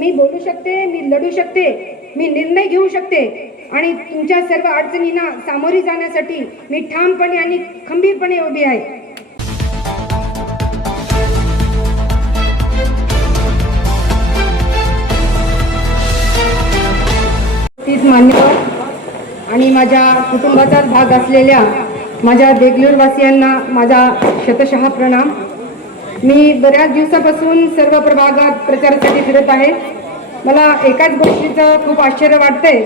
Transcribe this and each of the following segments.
मी बोलू शकते मी लढू शकते मी निर्णय घेऊ शकते आणि तुमच्या सर्व अडचणींना सामोरी जाण्यासाठी मी ठामपणे आणि खंबीरपणे उभी आहे तीच मान्यवर आणि माझ्या कुटुंबाचाच भाग असलेल्या माझ्या देगलूरवासियांना माझा शतशहा प्रणाम मी बऱ्याच दिवसापासून सर्व प्रभागात प्रचारासाठी फिरत आहे मला एकाच गोष्टीचं खूप आश्चर्य वाटतंय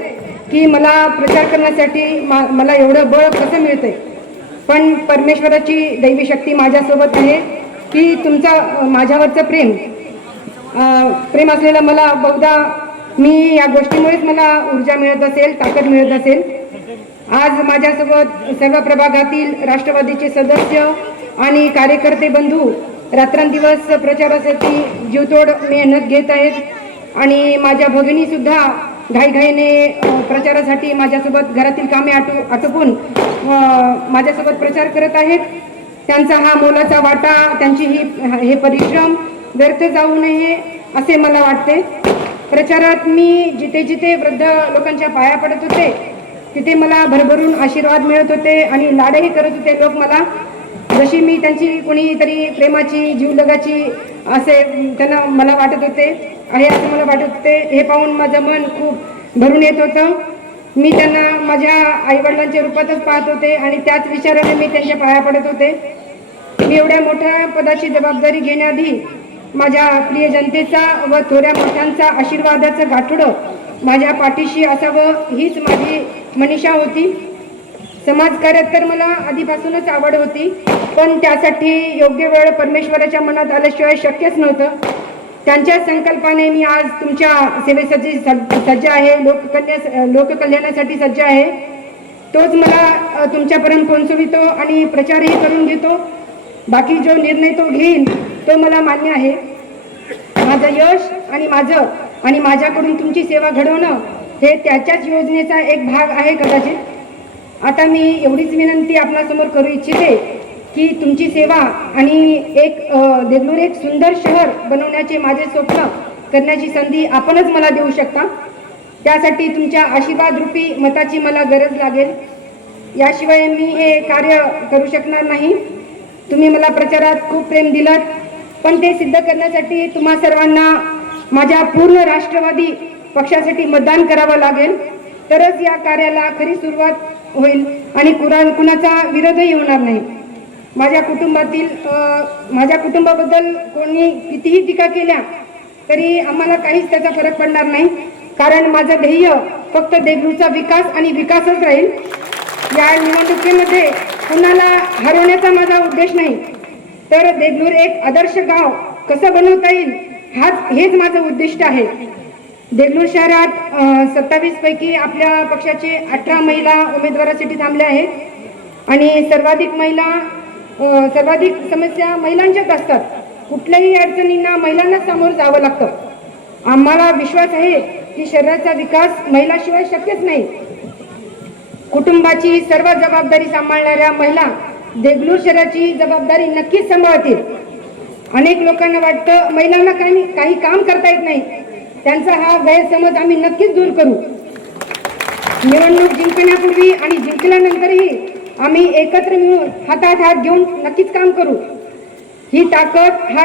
की मला प्रचार करण्यासाठी मा मला एवढं बळ कसं आहे पण परमेश्वराची दैवी शक्ती माझ्यासोबत आहे की तुमचा माझ्यावरचं प्रेम प्रेम असलेलं मला बहुधा मी या गोष्टीमुळेच मला ऊर्जा मिळत असेल ताकद मिळत असेल आज माझ्यासोबत सर्व प्रभागातील राष्ट्रवादीचे सदस्य आणि कार्यकर्ते बंधू रात्रंदिवस प्रचारासाठी जीवतोड मेहनत घेत आहेत आणि माझ्या भगिनीसुद्धा घाईघाईने प्रचारासाठी माझ्यासोबत घरातील कामे आटो आटोपून माझ्यासोबत प्रचार करत आहेत त्यांचा हा मोलाचा वाटा त्यांची ही हे परिश्रम व्यर्थ जाऊ नये असे मला वाटते प्रचारात मी जिथे जिथे वृद्ध लोकांच्या पाया पडत होते तिथे मला भरभरून आशीर्वाद मिळत होते आणि लाडही करत होते लोक मला जशी मी त्यांची कुणीतरी प्रेमाची जीवलगाची असे त्यांना मला वाटत होते आहे असं मला वाटत होते हे पाहून माझं मन खूप भरून येत होतं मी त्यांना माझ्या आईवडिलांच्या रूपातच पाहत होते आणि त्याच विचाराने मी त्यांच्या पाया पडत होते मी एवढ्या मोठ्या पदाची जबाबदारी घेण्याआधी माझ्या प्रिय जनतेचा व थोड्या मोठ्यांचा आशीर्वादाचं गाठोडं माझ्या पाठीशी असावं हीच माझी मनीषा होती समाजकार्यात तर मला आधीपासूनच आवड होती पण त्यासाठी योग्य वेळ परमेश्वराच्या मनात आल्याशिवाय शक्यच नव्हतं त्यांच्या संकल्पाने मी आज तुमच्या सेवेसाठी सज्ज आहे लोककन्या लोककल्याणासाठी सज्ज आहे तोच मला तुमच्यापर्यंत पोहोचवितो आणि प्रचारही करून घेतो बाकी जो निर्णय तो घेईन तो मला मान्य आहे माझं यश आणि माझं आणि माझ्याकडून तुमची सेवा घडवणं हे त्याच्याच योजनेचा एक भाग आहे कदाचित आता मी एवढीच विनंती आपल्यासमोर करू इच्छिते की तुमची सेवा आणि एक देगलूर एक सुंदर शहर बनवण्याचे माझे स्वप्न करण्याची संधी आपणच मला देऊ शकता त्यासाठी तुमच्या आशीर्वाद रूपी मताची मला गरज लागेल याशिवाय मी हे कार्य करू शकणार नाही तुम्ही मला प्रचारात खूप प्रेम दिलात पण ते सिद्ध करण्यासाठी तुम्हा सर्वांना माझ्या पूर्ण राष्ट्रवादी पक्षासाठी मतदान करावं लागेल तरच या कार्याला खरी सुरुवात होईल आणि कुरा कुणाचा विरोधही होणार नाही माझ्या कुटुंबातील माझ्या कुटुंबाबद्दल कोणी कितीही टीका केल्या तरी आम्हाला काहीच त्याचा फरक पडणार नाही कारण माझं ध्येय फक्त देगलूरचा विकास आणि विकासच राहील या निवडणुकीमध्ये कुणाला हरवण्याचा माझा उद्देश नाही तर देगलूर एक आदर्श गाव कसं बनवता येईल हाच हेच माझं उद्दिष्ट आहे देगलूर शहरात सत्तावीस पैकी आपल्या पक्षाचे अठरा महिला उमेदवारासाठी थांबल्या आहेत आणि सर्वाधिक महिला सर्वाधिक समस्या महिलांच्याच असतात कुठल्याही अडचणींना महिलांना सामोरं जावं लागतं आम्हाला विश्वास आहे की शहराचा विकास महिलाशिवाय शक्यच नाही कुटुंबाची सर्व जबाबदारी सांभाळणाऱ्या महिला देगलूर शहराची जबाबदारी नक्कीच सांभाळतील अनेक लोकांना वाटतं महिलांना काही काही काम करता येत नाही त्यांचा हा गैरसमज आम्ही नक्कीच दूर करू निवडणूक जिंकण्यापूर्वी आणि जिंकल्यानंतरही आम्ही एकत्र मिळून हातात हात घेऊन नक्कीच काम करू ही ताकद हा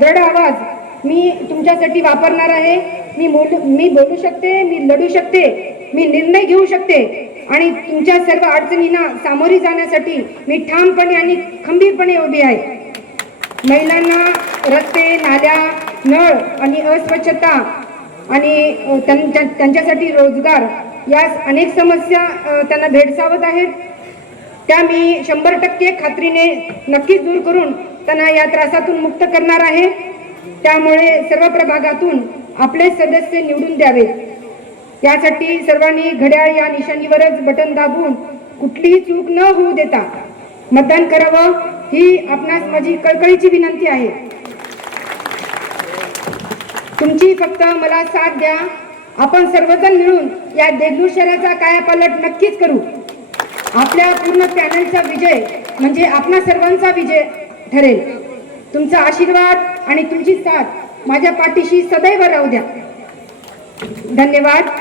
दृढ आवाज मी तुमच्यासाठी वापरणार आहे मी मी बोलू शकते मी लढू शकते मी निर्णय घेऊ शकते आणि तुमच्या सर्व अडचणींना सामोरी जाण्यासाठी मी ठामपणे आणि खंबीरपणे उभी आहे महिलांना रस्ते नाल्या नळ आणि अस्वच्छता आणि त्यांच्या त्यांच्यासाठी रोजगार या अनेक समस्या त्यांना भेडसावत आहेत त्या मी शंभर टक्के खात्रीने नक्कीच दूर करून त्यांना या त्रासातून मुक्त करणार आहे त्यामुळे सर्व प्रभागातून आपले सदस्य निवडून द्यावे यासाठी सर्वांनी घड्याळ या निशाणीवरच बटन दाबून कुठलीही चूक न होऊ देता मतदान करावं ही आपणास माझी कळकळीची विनंती आहे तुमची फक्त मला साथ द्या आपण सर्वजण मिळून या देगलूर शहराचा कायापालट नक्कीच करू आपल्या पूर्ण पॅनलचा विजय म्हणजे आपला सर्वांचा विजय ठरेल तुमचा आशीर्वाद आणि तुमची साथ माझ्या पाठीशी सदैव राहू द्या धन्यवाद